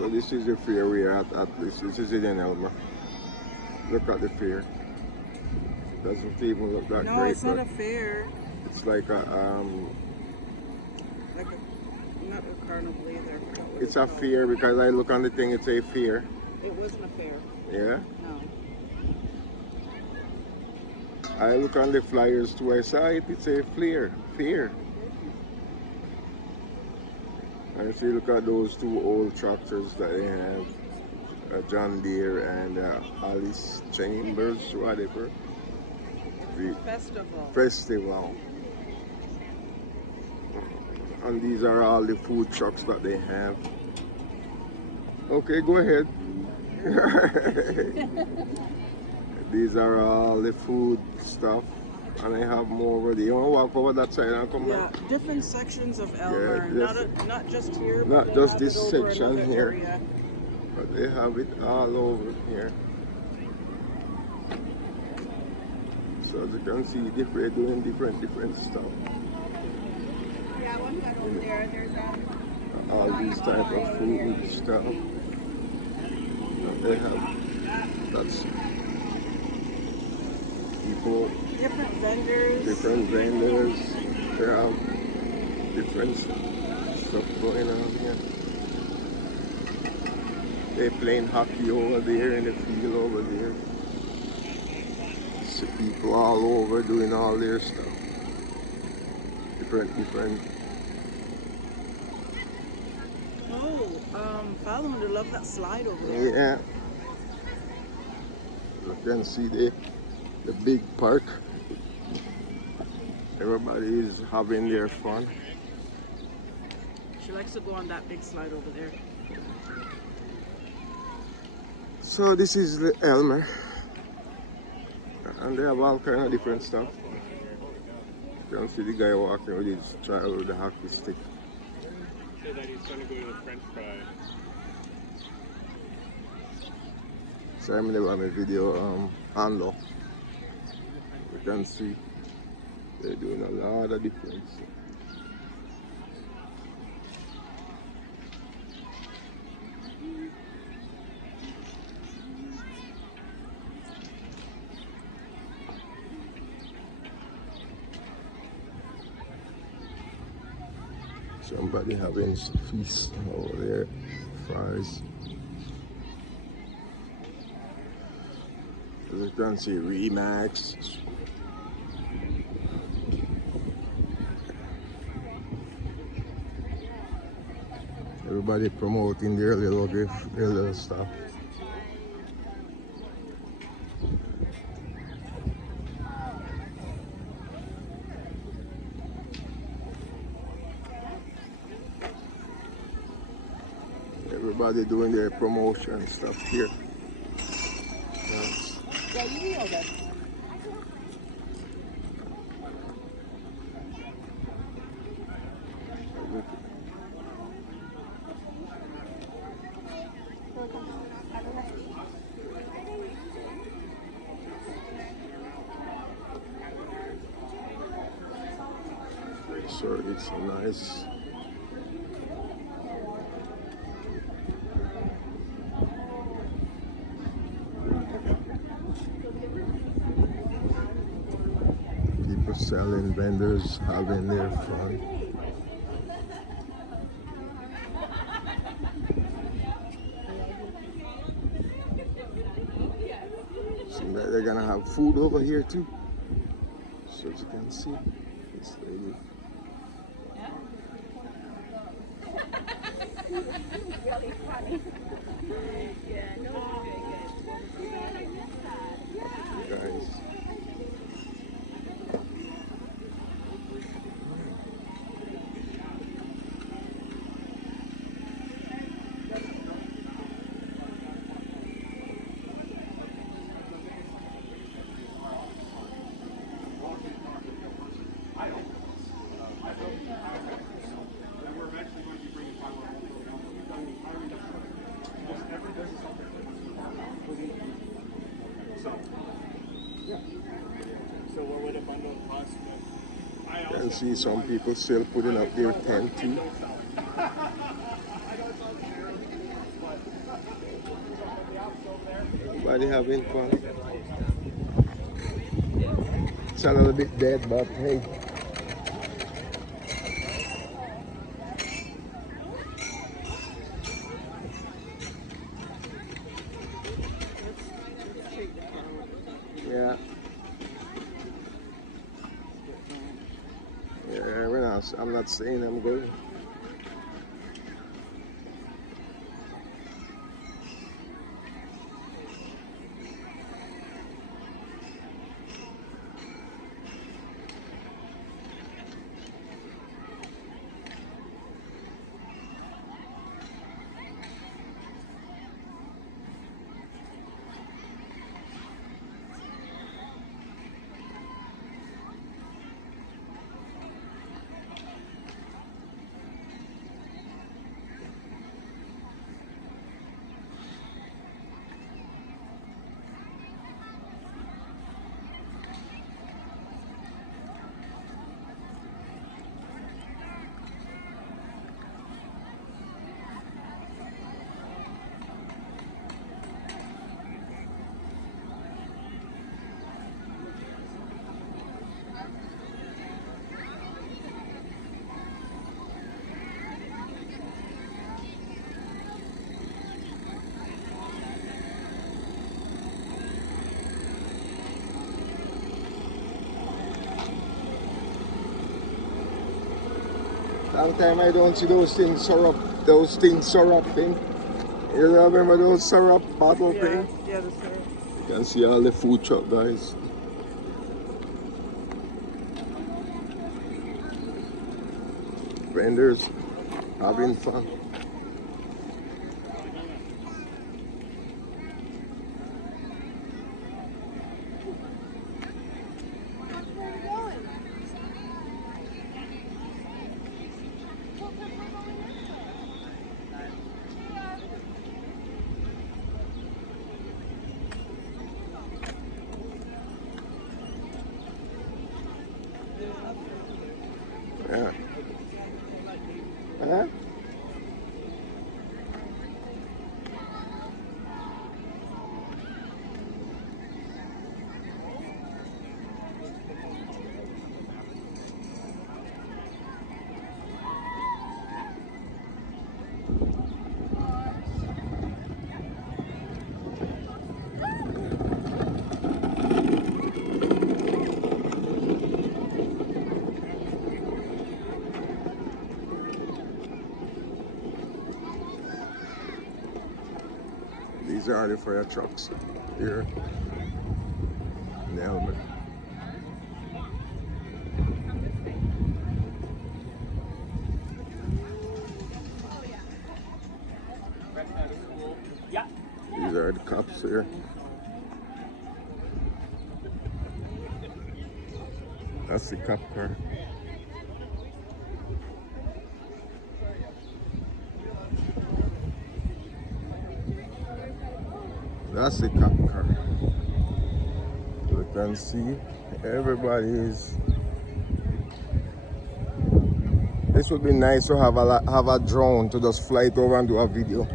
So this is the fair we are at least. This is in Elmer. Look at the fair. It doesn't even look that No, great. it's not a fair. It's like a Like a, not a carnival either. I forgot what it's a called. fair because I look on the thing. It's a fair. It wasn't a fair. Yeah. No. I look on the flyers too. I saw it. It's a fair. Fair. And if you look at those two old tractors that they have, John Deere and Alice Chambers, whatever. The festival. And these are all the food trucks that they have. Okay, go ahead. These are all the food stuff. And I have more over there. You want to walk over that side and come back? Yeah, different sections of Elmer. Yeah, not just here, not but just they this have it over section another here. area. But they have it all over here. So as you can see, they're doing different stuff. Yeah, one got over there. There's All these type of food stuff. They have, that's people, Different vendors. They have different stuff going on here. They're playing hockey over there in the field over there. See people all over doing all their stuff. Different. Oh, Fallon would love that slide over there. Yeah. You can see the big park. Everybody is having their fun. She likes to go on that big slide over there. So this is the Elmer. And they have all kind of different stuff. You can see the guy walking with his child with the hockey stick. Say that he's trying to go to the French fry. So I'm gonna have a video handle. You can see they're doing a lot of different stuff. Somebody having feast over there, fries. As you can see, Remax. Everybody promoting their little stuff. Everybody doing their promotion stuff here. Yeah, you know that. So it's a nice. People selling, vendors having their fun. Seems like they're gonna have food over here too. So as you can see, this lady. Really funny. Yeah, no, Guys. So what would a bundle cost? You can see some people still putting up their tent too. Everybody having fun. It's a little bit dead, but hey. Yeah. Yeah, I'm not saying I'm going. Long time I don't see those things syrup, thing. You remember those syrup bottle thing? Yeah, the syrup. You can see all the food truck guys. Vendors having fun. Yeah. Huh? These are the fire trucks here in the helmet. Yeah. These are the cops here. That's the cop car. That's the cop car. You can see everybody is. This would be nice to have a drone to just fly it over and do a video.